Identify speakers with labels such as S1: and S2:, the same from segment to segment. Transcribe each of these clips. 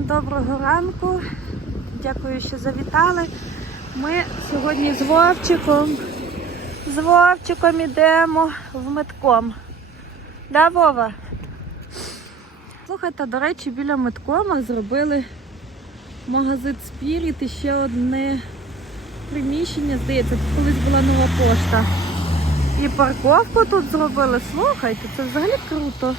S1: Всім доброго ранку. Дякую, що завітали. Ми сьогодні з Вовчиком. З Вовчиком ідемо в метком. Да, Вова? Слухайте, до речі, біля меткома зробили магазин Спіріт і ще одне приміщення, здається, тут колись була нова пошта. І парковку тут зробили. Слухайте, це взагалі круто.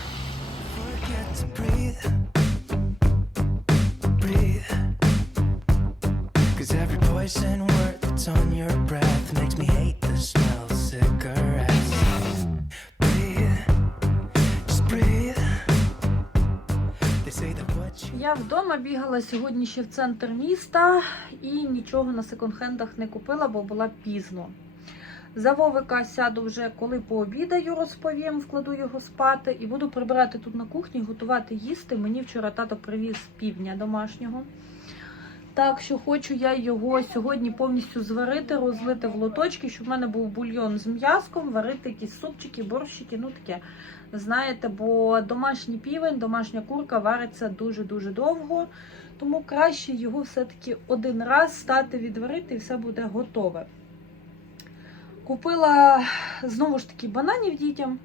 S1: Я бігала сьогодні ще в центр міста і нічого на секонд-хендах не купила, бо була пізно. За Вовика сяду вже коли пообідаю, розповім, вкладу його спати і буду прибирати тут на кухні, готувати їсти. Мені вчора тато привіз півдня домашнього. Так що хочу я його сьогодні повністю зварити, розлити в лоточки, щоб в мене був бульйон з м'язком, варити якісь супчики, борщики, ну таке. Знаєте, бо домашній півень, домашня курка вариться дуже-дуже довго, тому краще його все-таки один раз стати відварити і все буде готове. Купила знову ж таки бананів дітям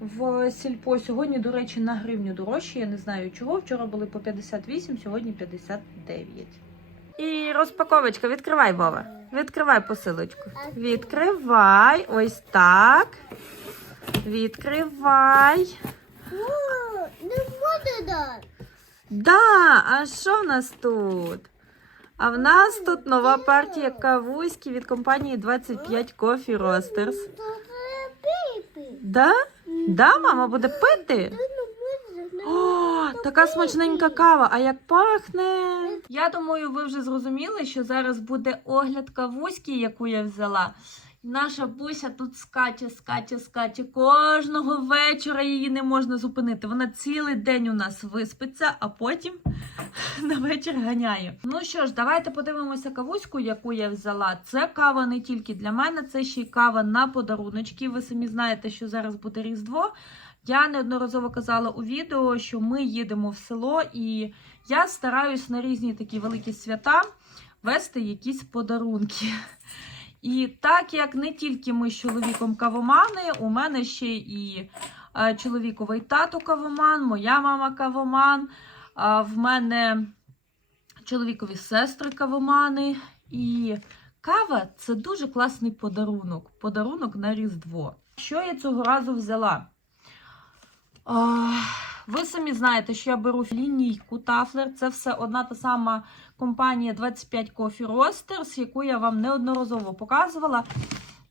S1: в сільпо. Сьогодні, до речі, на гривню дорожче. Я не знаю чого. Вчора були по 58, сьогодні 59. І розпаковочка. Відкривай, Вова. Відкривай посилочку. Відкривай. Ось так. Відкривай.
S2: О, не буде дати.
S1: Да, а що в нас тут? А в нас тут нова партія кавуськи від компанії 25 Coffee Roasters. Да? Да, мама буде пити? О, така смачненька кава, а як пахне. Я думаю, ви вже зрозуміли, що зараз буде огляд кавуськи, яку я взяла. Наша буся тут скаче, скаче, скаче. Кожного вечора її не можна зупинити. Вона цілий день у нас виспиться, а потім на вечір ганяє. Ну що ж, давайте подивимося кавуську, яку я взяла. Це кава не тільки для мене, це ще й кава на подаруночки. Ви самі знаєте, що зараз буде Різдво. Я неодноразово казала у відео, що ми їдемо в село, і я стараюсь на різні такі великі свята вести якісь подарунки. І так як не тільки ми з чоловіком кавомани, у мене ще і е, чоловіковий тато кавоман, моя мама кавоман, в мене чоловікові сестри кавомани. І кава це дуже класний подарунок. Подарунок на Різдво. Що я цього разу взяла? Ви самі знаєте, що я беру лінійку Тафлер. Це все одна та сама компанія 25 Coffee Roasters, яку я вам неодноразово показувала.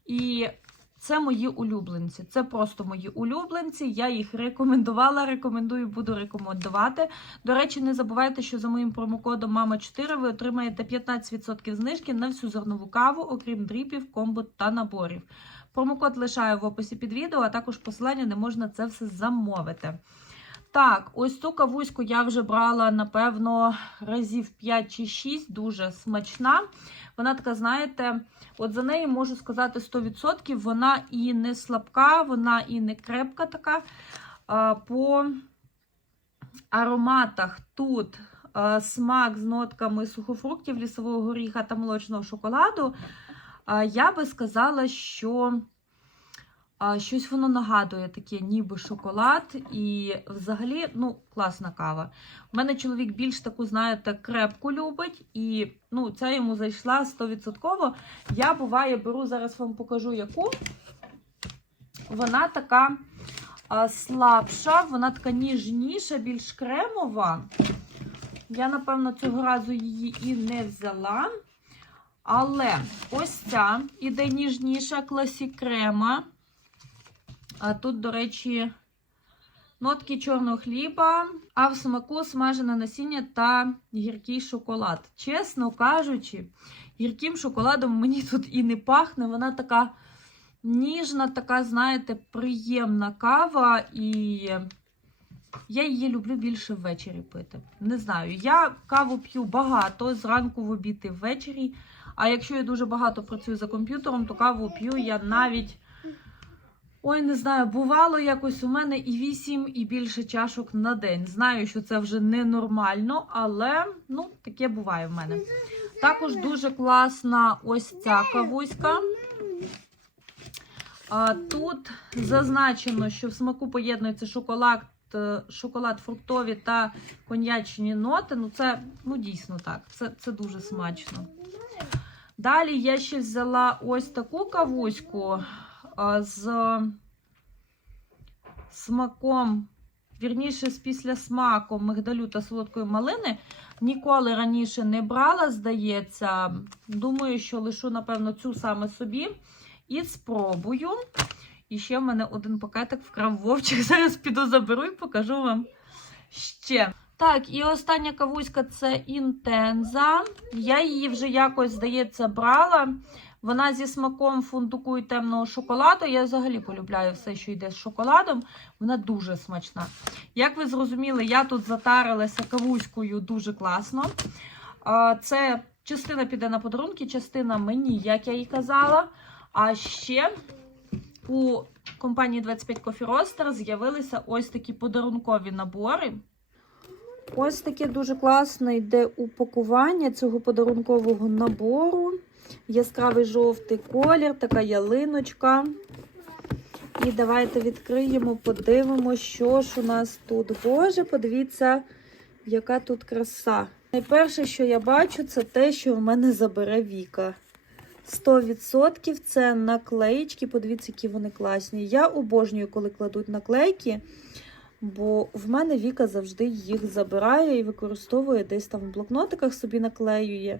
S1: І це мої улюбленці. Це просто мої улюбленці. Я їх рекомендувала, рекомендую, буду рекомендувати. До речі, не забувайте, що за моїм промокодом Мама4 ви отримаєте 15% знижки на всю зернову каву, окрім дріпів, комбо та наборів. Промокод лишаю в описі під відео, а також посилання, де можна це все замовити. Так, ось цю кавуську я вже брала, напевно, разів 5 чи 6, дуже смачна. Вона така, знаєте, от за неї можу сказати 100%, вона і не слабка, вона і не крепка така. По ароматах тут смак з нотками сухофруктів, лісового горіха та молочного шоколаду. Я би сказала, що щось воно нагадує таке, ніби шоколад. І взагалі, ну, класна кава. У мене чоловік більш таку, знаєте, крепку любить, і ну, ця йому зайшла 100%. Я буває, беру, зараз вам покажу яку. Вона така слабша, вона така ніжніша, більш кремова. Я, напевно, цього разу її і не взяла. Але ось ця іде ніжніша класік крема. А тут, до речі, нотки чорного хліба, а в смаку смажене насіння та гіркий шоколад. Чесно кажучи, гірким шоколадом мені тут і не пахне. Вона така ніжна, така, знаєте, приємна кава. І я її люблю більше ввечері пити. Не знаю, я каву п'ю багато зранку в обід і ввечері. А якщо я дуже багато працюю за комп'ютером, то каву п'ю я навіть Ой, не знаю, бувало якось у мене і 8, і більше чашок на день. Знаю, що це вже ненормально, але ну, таке буває в мене. Також дуже класна ось ця кавуська. Тут зазначено, що в смаку поєднується шоколад, е, шоколад фруктові та коньячні ноти. Ну, це ну, дійсно так. Це, це дуже смачно. Далі я ще взяла ось таку кавуську з смаком, вірніше, з післясмаком мигдалю та солодкої малини. Ніколи раніше не брала, здається. Думаю, що лишу, напевно, цю саме собі. І спробую. І ще в мене один пакетик вкрав вовчик. Зараз піду заберу і покажу вам ще. Так, і остання кавуська це інтенза. Я її вже якось, здається, брала. Вона зі смаком фундуку і темного шоколаду. Я взагалі полюбляю все, що йде з шоколадом. Вона дуже смачна. Як ви зрозуміли, я тут затарилася кавуською дуже класно. Це частина піде на подарунки, частина мені, як я і казала. А ще у компанії 25 Coffee Roaster з'явилися ось такі подарункові набори. Ось таке дуже класне йде упакування цього подарункового набору. Яскравий жовтий колір, така ялиночка. І давайте відкриємо, подивимося, що ж у нас тут. Боже, подивіться, яка тут краса. Найперше, що я бачу, це те, що в мене забере Віка. 100% це наклеїчки. Подивіться, які вони класні. Я обожнюю, коли кладуть наклейки, бо в мене Віка завжди їх забирає і використовує десь там в блокнотиках собі наклеює.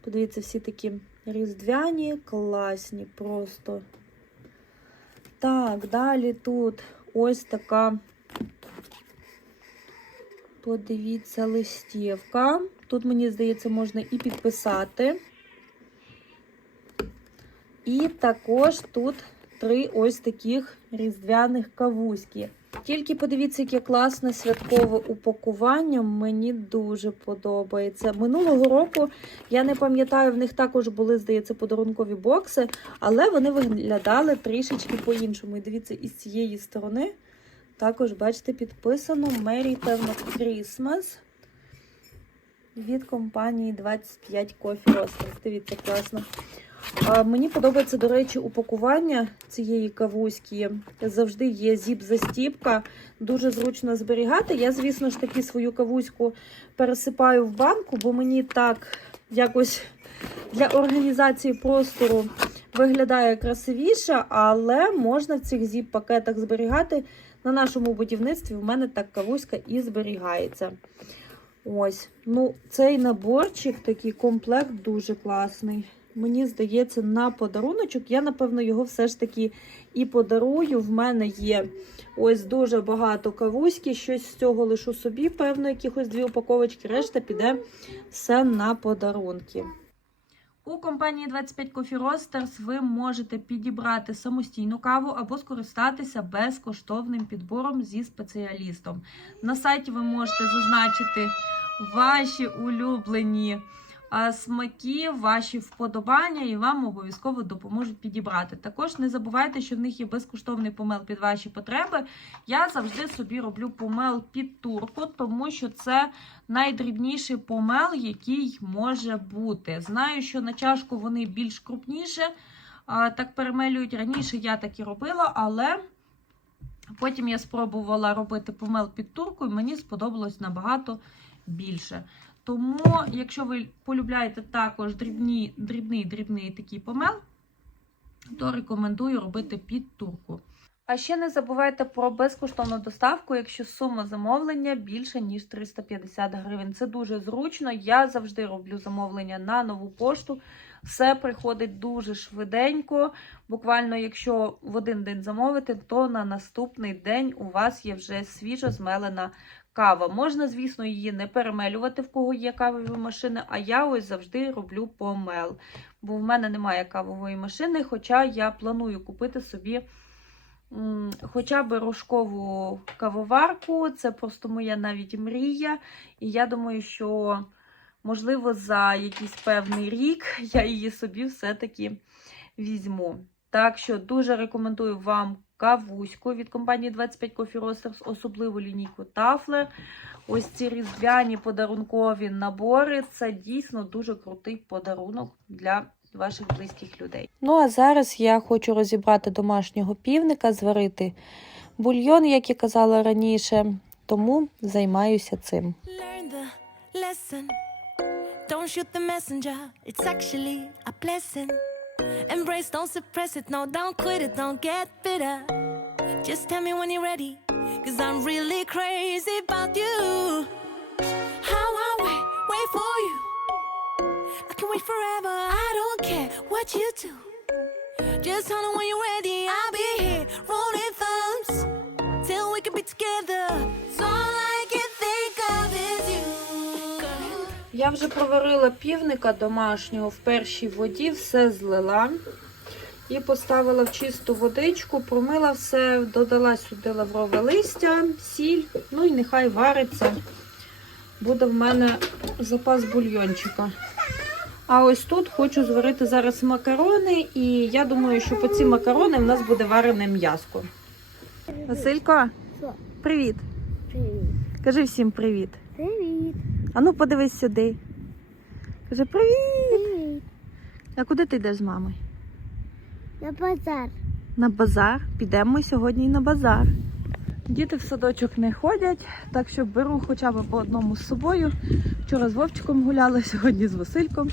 S1: Подивіться, всі такі різдвяні, класні просто. Так, далі тут ось така, подивіться, листівка. Тут, мені здається, можна і підписати. І також тут три ось таких різдвяних кавузьки. Тільки подивіться, яке класне святкове упакування. Мені дуже подобається. Минулого року я не пам'ятаю, в них також були, здається, подарункові бокси, але вони виглядали трішечки по-іншому. І дивіться, із цієї сторони також, бачите, підписано Merry, певно, Christmas від компанії 25 Coffee Roasters. Дивіться, класно. Мені подобається, до речі, упакування цієї кавуськи. Завжди є зіп-застіпка, дуже зручно зберігати. Я, звісно ж таки, свою кавуську пересипаю в банку, бо мені так якось для організації простору виглядає красивіше, але можна в цих зіп-пакетах зберігати. На нашому будівництві в мене так кавуська і зберігається. Ось, ну, цей наборчик, такий комплект дуже класний. Мені здається, на подаруночок. Я, напевно, його все ж таки і подарую. В мене є ось дуже багато кавуськи, щось з цього лишу собі, певно, якихось дві упаковочки, решта піде все на подарунки. У компанії 25 Coffee Roasters ви можете підібрати самостійну каву або скористатися безкоштовним підбором зі спеціалістом. На сайті ви можете зазначити ваші улюблені смаки, ваші вподобання, і вам обов'язково допоможуть підібрати. Також не забувайте, що в них є безкоштовний помел під ваші потреби. Я завжди собі роблю помел під турку, тому що це найдрібніший помел, який може бути. Знаю, що на чашку вони більш крупніше, так перемелюють раніше, я так і робила, але. Потім я спробувала робити помел під турку, і мені сподобалось набагато більше. Тому, якщо ви полюбляєте також дрібні, дрібний дрібний такий помел, то рекомендую робити під турку. А ще не забувайте про безкоштовну доставку, якщо сума замовлення більше, ніж 350 гривень. Це дуже зручно. Я завжди роблю замовлення на нову пошту. Все приходить дуже швиденько. Буквально, якщо в один день замовити, то на наступний день у вас є вже свіжо змелена кава. Можна, звісно, її не перемелювати, в кого є кавові машини, а я ось завжди роблю помел. Бо в мене немає кавової машини, хоча я планую купити собі хоча б рожкову кавоварку. Це просто моя навіть мрія. І я думаю, що, можливо, за якийсь певний рік я її собі все-таки візьму. Так що дуже рекомендую вам кавуську від компанії 25 Coffee Roasters, особливу лінійку Тафлер. Ось ці різдвяні подарункові набори. Це дійсно дуже крутий подарунок для ваших близьких людей. Ну а зараз я хочу розібрати домашнього півника, зварити бульйон, як і казала раніше, тому займаюся цим.
S3: Don't shoot the messenger. It's actually a blessing. Embrace, don't suppress it. No, don't quit it. Don't get bitter. Just tell me when you're ready. Cause I'm really crazy about you. How I wait, wait for you. I can wait forever. I don't care what you do. Just tell me when you're ready. I'll be here rolling thumbs till we can be together.
S1: Я вже проварила півника домашнього в першій воді, все злила і поставила в чисту водичку, промила все, додала сюди лаврове листя, сіль, ну і нехай вариться. Буде в мене запас бульйончика. А ось тут хочу зварити зараз макарони, і я думаю, що по ці макарони в нас буде варене м'яско. Василько, привіт.
S2: Привіт.
S1: Кажи всім привіт.
S2: Привіт.
S1: А ну подивись сюди. Каже, привіт!
S2: Привіт.
S1: А куди ти йдеш з мамою?
S2: На базар.
S1: На базар. Підемо сьогодні й на базар. Діти в садочок не ходять, так що беру хоча б по одному з собою. Вчора з Вовчиком гуляли, сьогодні з Васильком.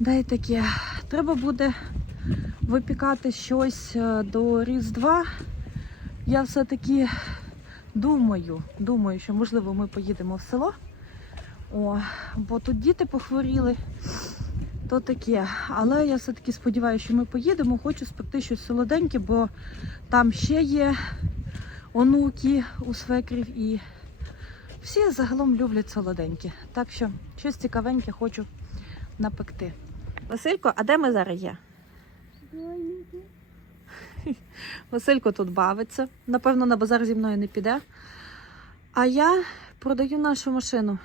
S1: Да й таке. Треба буде випікати щось е, до Різдва. Я все-таки думаю, думаю, що можливо ми поїдемо в село. О, бо тут діти похворіли. То таке. Але я все-таки сподіваюся, що ми поїдемо. Хочу спекти щось солоденьке, бо там ще є онуки у свекрів і всі загалом люблять солоденьке. Так що щось цікавеньке хочу напекти. Василько, а де ми зараз є? Василько тут бавиться. Напевно, на базар зі мною не піде. А я продаю нашу машину.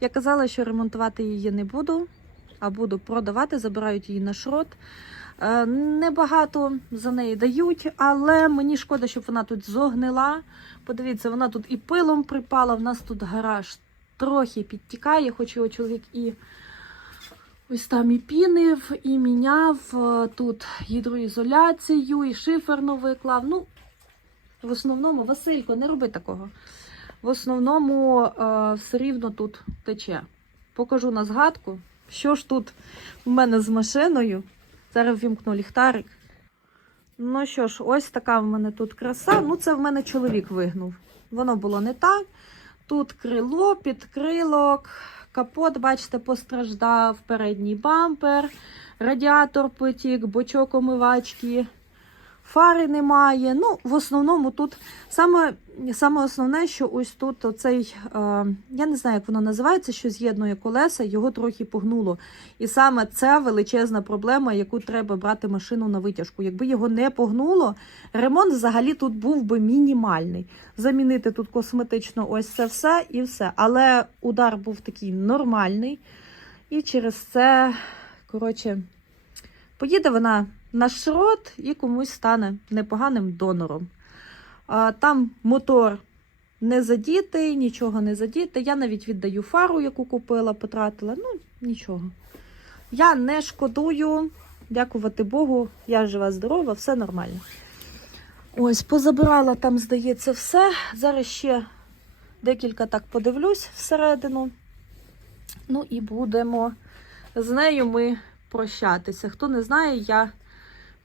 S1: Я казала, що ремонтувати її не буду, а буду продавати, забирають її на шрот. Е, Небагато за неї дають, але мені шкода, щоб вона тут зогнила. Подивіться, вона тут і пилом припала, в нас тут гараж трохи підтікає, хоч його чоловік і ось там і пінив, і міняв е, тут гідроізоляцію, і шифер новий клав. Ну, в основному, Василько, не роби такого. В основному е, все рівно тут тече. Покажу на згадку, що ж тут в мене з машиною. Зараз вімкну ліхтарик. Ну що ж, ось така в мене тут краса. Ну, це в мене чоловік вигнув. Воно було не так. Тут крило, підкрилок, капот, бачите, постраждав, передній бампер, радіатор потік, бочок омивачки, фари немає. Ну, в основному тут саме, саме основне, що ось тут оцей, е, я не знаю, як воно називається, що з'єднує колеса, його трохи погнуло. І саме це величезна проблема, яку треба брати машину на витяжку. Якби його не погнуло, ремонт взагалі тут був би мінімальний. Замінити тут косметично ось це все і все. Але удар був такий нормальний. І через це, коротше, поїде вона на шрот і комусь стане непоганим донором. Там мотор не задітий, нічого не задіти. Я навіть віддаю фару, яку купила, потратила. Ну, нічого. Я не шкодую, дякувати Богу, я жива, здорова, все нормально. Ось, позабирала там, здається, все. Зараз ще декілька так подивлюсь всередину. Ну і будемо з нею ми прощатися. Хто не знає, я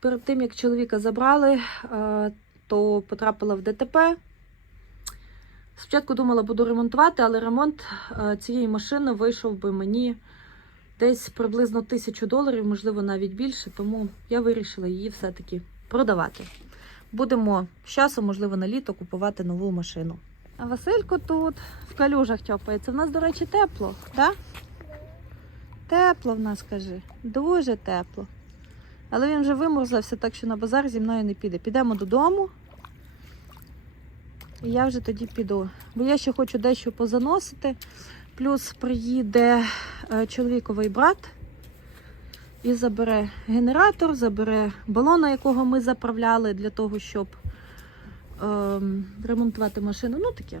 S1: перед тим, як чоловіка забрали, е, то потрапила в ДТП. Спочатку думала, буду ремонтувати, але ремонт е, цієї машини вийшов би мені десь приблизно тисячу доларів, можливо, навіть більше, тому я вирішила її все-таки продавати. Будемо з часом, можливо, на літо купувати нову машину. А Василько тут в калюжах тьопається. В нас, до речі, тепло, так? Тепло в нас, кажи. Дуже тепло. Але він вже виморзався, так що на базар зі мною не піде. Підемо додому. І я вже тоді піду. Бо я ще хочу дещо позаносити. Плюс приїде е, чоловіковий брат. і забере генератор, забере балона, якого ми заправляли для того, щоб ем, ремонтувати машину. Ну таке.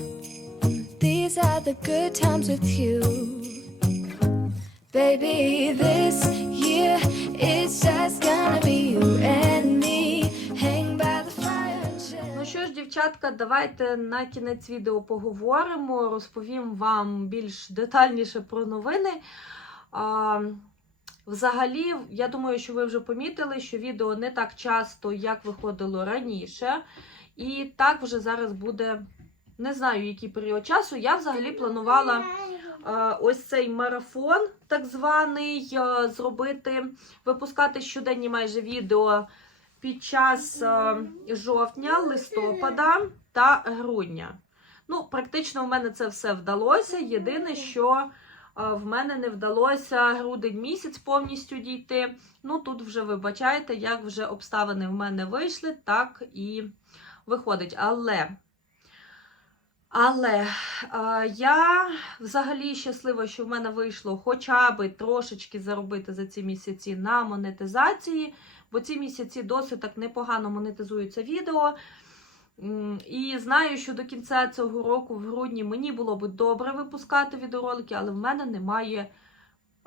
S3: These are the good times with you. Baby, this year it's just gonna be you and me. Hang by the fire and.
S1: Ну що ж, дівчатка, давайте на кінець відео поговоримо, розповім вам більш детальніше про новини. А, взагалі, я думаю, що ви вже помітили, що відео не так часто, як виходило раніше. І так вже зараз буде, не знаю, який період часу. Я взагалі планувала е, ось цей марафон, так званий, е, зробити, випускати щоденні майже відео під час е, жовтня, листопада та грудня. Ну, практично в мене це все вдалося. Єдине, що в мене не вдалося грудень місяць повністю дійти. Ну, тут вже вибачайте, як вже обставини в мене вийшли, так і виходить. Але. Але е, я взагалі щаслива, що в мене вийшло хоча б трошечки заробити за ці місяці на монетизації, бо ці місяці досить так непогано монетизуються відео. І знаю, що до кінця цього року, в грудні, мені було б добре випускати відеоролики, але в мене немає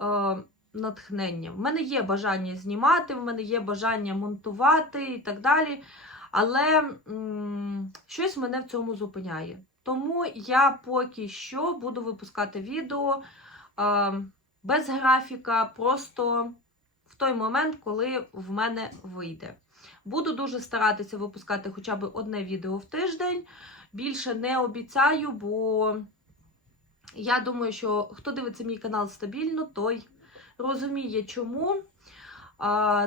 S1: е, натхнення. В мене є бажання знімати, в мене є бажання монтувати і так далі. Але м, щось мене в цьому зупиняє. Тому я поки що буду випускати відео е, без графіка, просто в той момент, коли в мене вийде. Буду дуже старатися випускати хоча б одне відео в тиждень. Більше не обіцяю, бо я думаю, що хто дивиться мій канал стабільно, той розуміє, чому.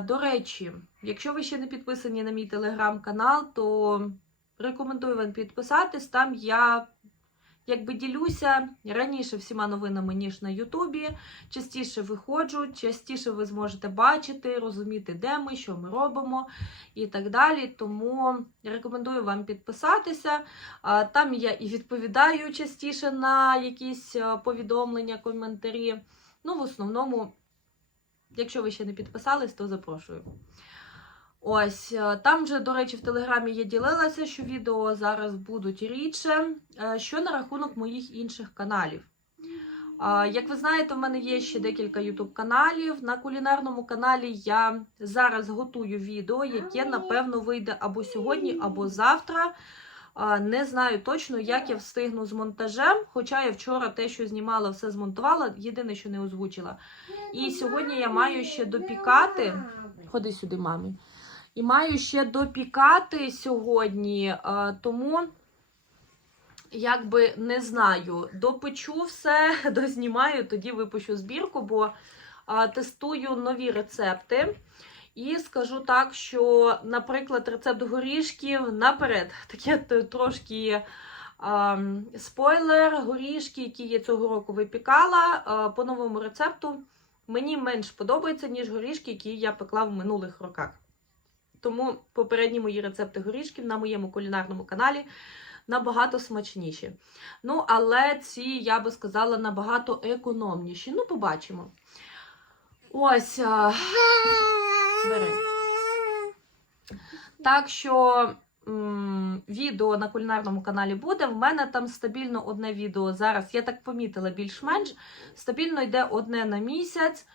S1: До речі, якщо ви ще не підписані на мій телеграм-канал, то рекомендую вам підписатись. Там я якби ділюся раніше всіма новинами, ніж на Ютубі. Частіше виходжу, частіше ви зможете бачити, розуміти, де ми, що ми робимо і так далі. Тому рекомендую вам підписатися. Там я і відповідаю частіше на якісь повідомлення, коментарі. Ну, в основному, якщо ви ще не підписались, то запрошую. Ось, е, там же, до речі, в Телеграмі я ділилася, що відео зараз будуть рідше. Е, Що на рахунок моїх інших каналів? Як ви знаєте, в мене є ще декілька YouTube каналів. На кулінарному каналі я зараз готую відео, яке, напевно, вийде або сьогодні, або завтра. Не знаю точно, як я встигну з монтажем, хоча я вчора те, що знімала, все змонтувала, єдине, що не озвучила. І сьогодні я маю ще допікати. Ходи сюди, мамі. І маю ще допікати сьогодні, е, тому якби не знаю, допечу все, дознімаю, тоді випущу збірку, бо е, тестую нові рецепти. І скажу так, що, наприклад, рецепт горішків наперед, таке трошки ем, спойлер, горішки, які я цього року випікала е, по новому рецепту, мені менш подобаються, ніж горішки, які я пекла в минулих роках. Тому попередні мої рецепти горішків на моєму кулінарному каналі набагато смачніші. Ну, але ці, я би сказала, набагато економніші. Ну, побачимо. Ось. а, Бери. Так що відео на кулінарному каналі буде. В мене там стабільно одне відео зараз. Я так помітила більш-менш. Стабільно йде одне на місяць.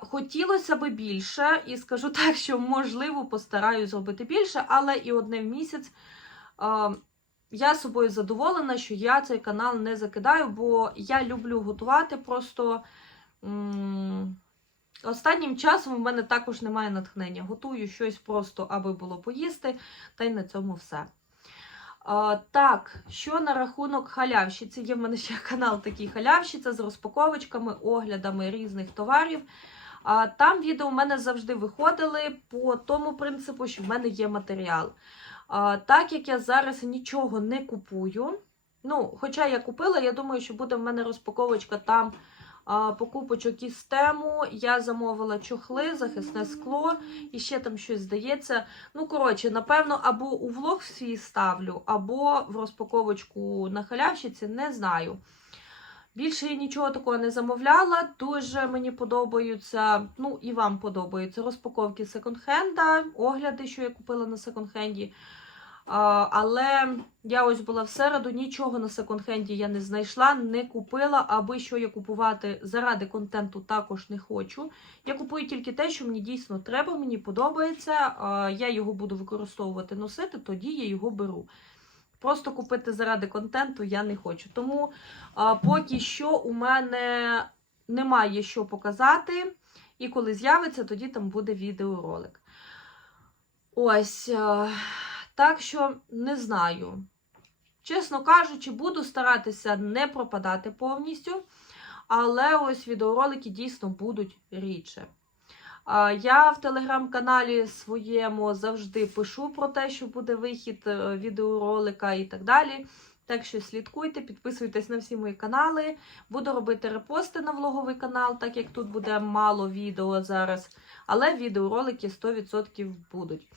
S1: Хотілося би більше, і скажу так, що можливо постараюсь зробити більше, але і одне в місяць. Я собою задоволена, що я цей канал не закидаю, бо я люблю готувати. Просто Останнім часом в мене також немає натхнення. Готую щось просто, аби було поїсти, та й на цьому все. Так, що на рахунок халявщиці? Є в мене ще канал такий халявщиця з розпаковочками, оглядами різних товарів. Там відео в мене завжди виходили по тому принципу, що в мене є матеріал. Так як я зараз нічого не купую. Ну, хоча я купила, я думаю, що буде в мене розпаковочка там покупочок із тему. Я замовила чохли, захисне скло і ще там щось здається. Ну, коротше, напевно, або у влог свій ставлю, або в розпаковочку на халявщиці, не знаю. Більше я нічого такого не замовляла. Дуже мені подобаються, ну і вам подобаються розпаковки секонд-хенда, огляди, що я купила на секонд-хенді. Але я ось була в середу, нічого на секонд-хенді я не знайшла, не купила, аби що я купувати заради контенту також не хочу. Я купую тільки те, що мені дійсно треба, мені подобається. Я його буду використовувати, носити, тоді я його беру. Просто купити заради контенту я не хочу. Тому поки що у мене немає що показати. І коли з'явиться, тоді там буде відеоролик. Ось. Так що не знаю. Чесно кажучи, буду старатися не пропадати повністю. Але ось відеоролики дійсно будуть рідше. Я в телеграм-каналі своєму завжди пишу про те, що буде вихід е, відеоролика і так далі. Так що слідкуйте, підписуйтесь на всі мої канали. Буду робити репости на влоговий канал, так як тут буде мало відео зараз. Але відеоролики 100% будуть.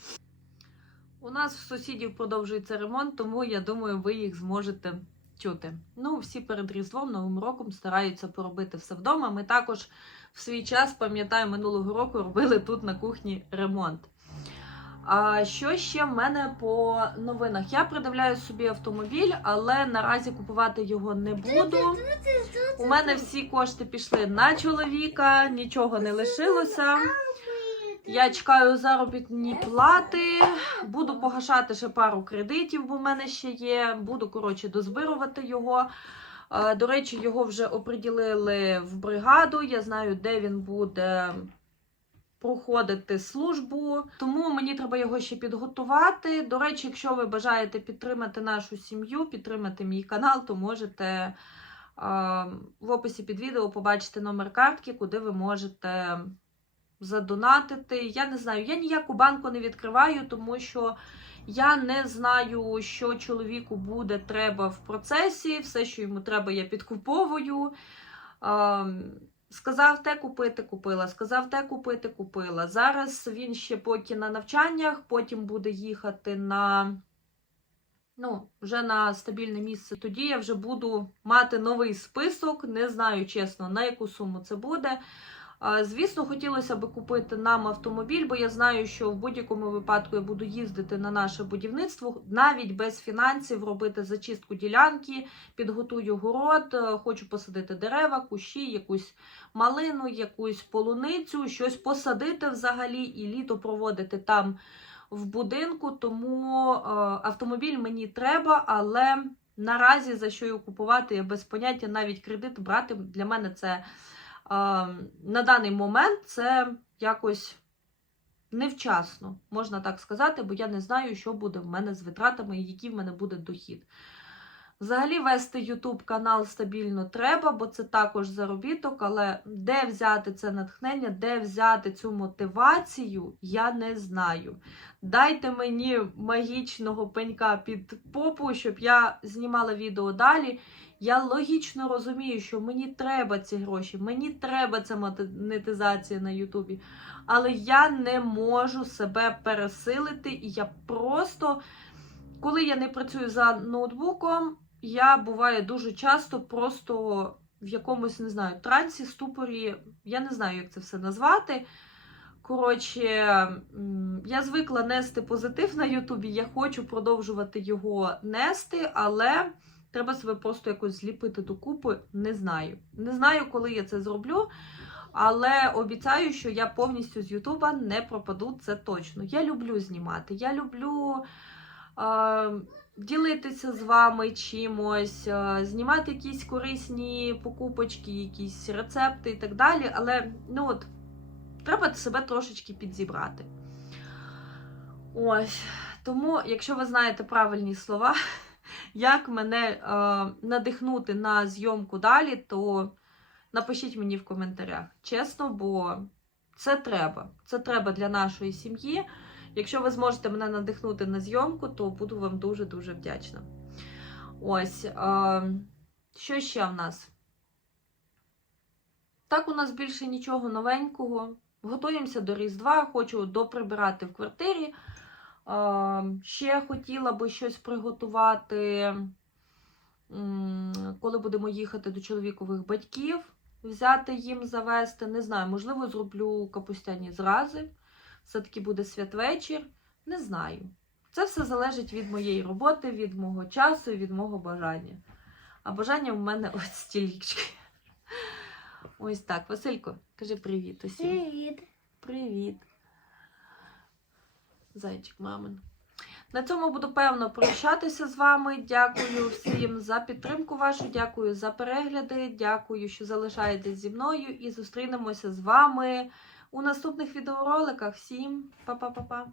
S1: У нас в сусідів продовжується ремонт, тому я думаю, ви їх зможете чути. Ну, всі перед Різдвом, Новим роком стараються поробити все вдома. Ми також в свій час, пам'ятаю, минулого року робили тут на кухні ремонт. А що ще в мене по новинах? Я придивляю собі автомобіль, але наразі купувати його не буду. У мене всі кошти пішли на чоловіка, нічого не лишилося. Я чекаю заробітні плати, буду погашати ще пару кредитів, бо в мене ще є. Буду, коротше, дозбирувати його. Е, До речі, його вже оприділили в бригаду. Я знаю, де він буде проходити службу. Тому мені треба його ще підготувати. До речі, якщо ви бажаєте підтримати нашу сім'ю, підтримати мій канал, то можете е, в описі під відео побачити номер картки, куди ви можете задонатити. Я не знаю, я ніяку банку не відкриваю, тому що я не знаю, що чоловіку буде треба в процесі. Все, що йому треба, я підкуповую. Ем, Сказав те купити, купила. Сказав те купити, купила. Зараз він ще поки на навчаннях, потім буде їхати на ну, вже на стабільне місце. Тоді я вже буду мати новий список. Не знаю чесно, на яку суму це буде. Звісно, хотілося б купити нам автомобіль, бо я знаю, що в будь-якому випадку я буду їздити на наше будівництво, навіть без фінансів робити зачистку ділянки, підготую город, е, хочу посадити дерева, кущі, якусь малину, якусь полуницю, щось посадити взагалі і літо проводити там в будинку. Тому е, автомобіль мені треба, але наразі за що його купувати, я без поняття навіть кредит брати для мене це на даний момент це якось невчасно, можна так сказати, бо я не знаю, що буде в мене з витратами і який в мене буде дохід. Взагалі вести YouTube канал стабільно треба, бо це також заробіток, але де взяти це натхнення, де взяти цю мотивацію, я не знаю. Дайте мені магічного пенька під попу, щоб я знімала відео далі. Я логічно розумію, що мені треба ці гроші, мені треба ця монетизація на Ютубі. Але я не можу себе пересилити, і я просто, коли я не працюю за ноутбуком, я буваю дуже часто просто в якомусь, не знаю, трансі, ступорі, я не знаю, як це все назвати. Коротше, я звикла нести позитив на Ютубі, я хочу продовжувати його нести, але треба себе просто якось зліпити докупи. Не знаю. Не знаю, коли я це зроблю, але обіцяю, що я повністю з Ютуба не пропаду, це точно. Я люблю знімати, я люблю. Е, Ділитися з вами чимось, е, знімати якісь корисні покупочки, якісь рецепти і так далі. Але ну от треба себе трошечки підзібрати. Ось. Тому, якщо ви знаєте правильні слова, як мене е, надихнути на зйомку далі, то напишіть мені в коментарях. Чесно, бо це треба. Це треба для нашої сім'ї. Якщо ви зможете мене надихнути на зйомку, то буду вам дуже-дуже вдячна. Ось. Е, що ще в нас? Так, у нас більше нічого новенького. Готуємося до Різдва, хочу доприбирати в квартирі. Е, ще хотіла би щось приготувати, коли будемо їхати до чоловікових батьків, взяти їм завести. Не знаю, можливо, зроблю капустяні зрази. Все-таки буде святвечір. Не знаю. Це все залежить від моєї роботи, від мого часу від мого бажання. А бажання в мене ось стільки. Ось так. Василько, кажи привіт усім.
S2: Привіт.
S1: Привіт. Зайчик мамин. На цьому буду певно прощатися з вами. Дякую всім за підтримку вашу, дякую за перегляди, дякую, що залишаєтесь зі мною і зустрінемося з вами у наступних відеороликах. Всім па-па-па-па!